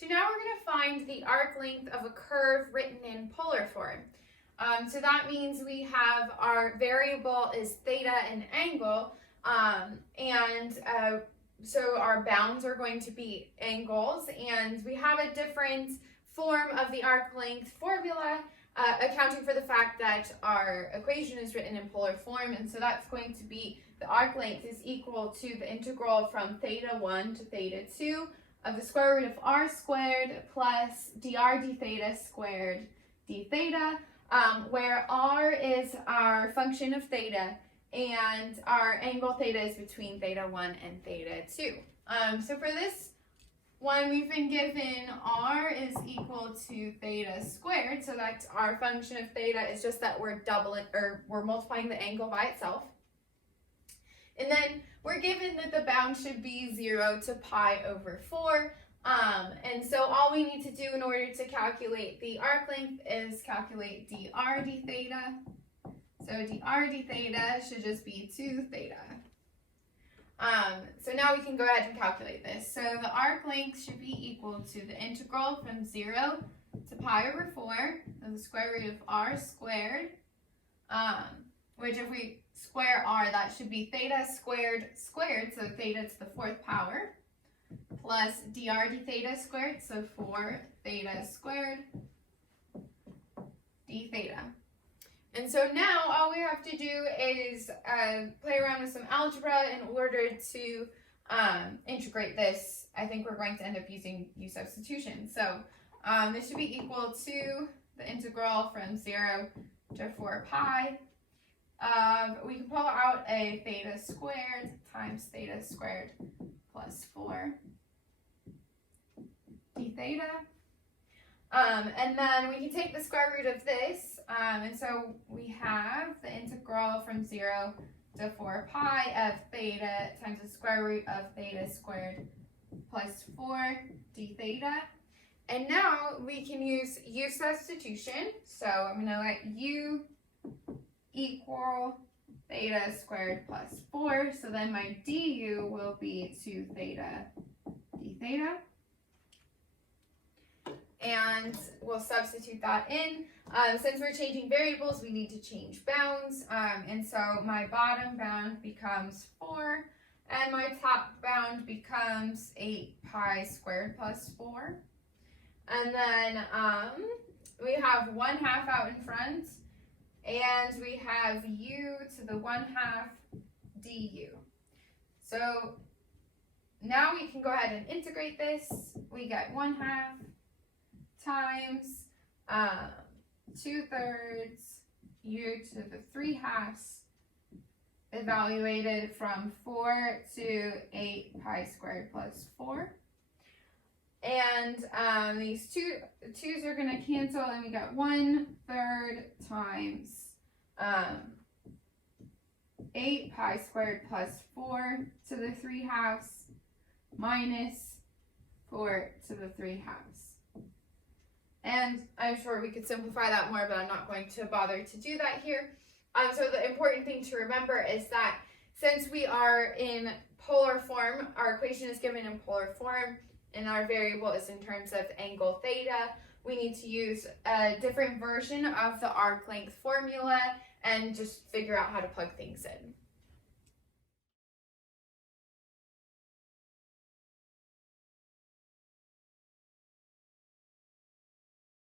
So now we're going to find the arc length of a curve written in polar form. So that means we have our variable is theta and angle, so our bounds are going to be angles, and we have a different form of the arc length formula, accounting for the fact that our equation is written in polar form, and so that's going to be the arc length is equal to the integral from theta 1 to theta 2 of the square root of r squared plus dr d theta squared d theta, where r is our function of theta and our angle theta is between theta 1 and theta 2. So for this one, we've been given r is equal to theta squared, so that's our function of theta. It's just that we're multiplying the angle by itself. And then we're given that the bound should be 0 to pi over 4. And so all we need to do in order to calculate the arc length is calculate dr d theta. So dr d theta should just be 2 theta. So now we can go ahead and calculate this. So the arc length should be equal to the integral from 0 to pi over 4 of the square root of r squared, which if we square r, that should be theta squared squared, so theta to the 4th power, plus dr d theta squared, so 4 theta squared d theta. And so now all we have to do is play around with some algebra in order to integrate this. I think we're going to end up using substitution. So this should be equal to the integral from 0 to 4 pi. We can pull out a theta squared times theta squared plus 4 d theta. And then we can take the square root of this, and so we have the integral from 0 to 4 pi of theta times the square root of theta squared plus 4 d theta. And now we can use substitution. So I'm going to let u equal theta squared plus 4. So then my du will be 2 theta d theta. And we'll substitute that in. Since we're changing variables, we need to change bounds. And so my bottom bound becomes 4, and my top bound becomes 8 pi squared plus 4. And then we have 1/2 out in front, and we have u to the 1/2 du. So now we can go ahead and integrate this. We get 1/2 times 2/3 u to the 3/2 evaluated from 4 to 8 pi squared plus 4. And these twos are going to cancel, and we got 1/3 times 8 pi squared plus 4 to the 3/2 minus 4 to the 3/2. And I'm sure we could simplify that more, but I'm not going to bother to do that here. So the important thing to remember is that since we are in polar form, our equation is given in polar form, and our variable is in terms of angle theta, we need to use a different version of the arc length formula and just figure out how to plug things in.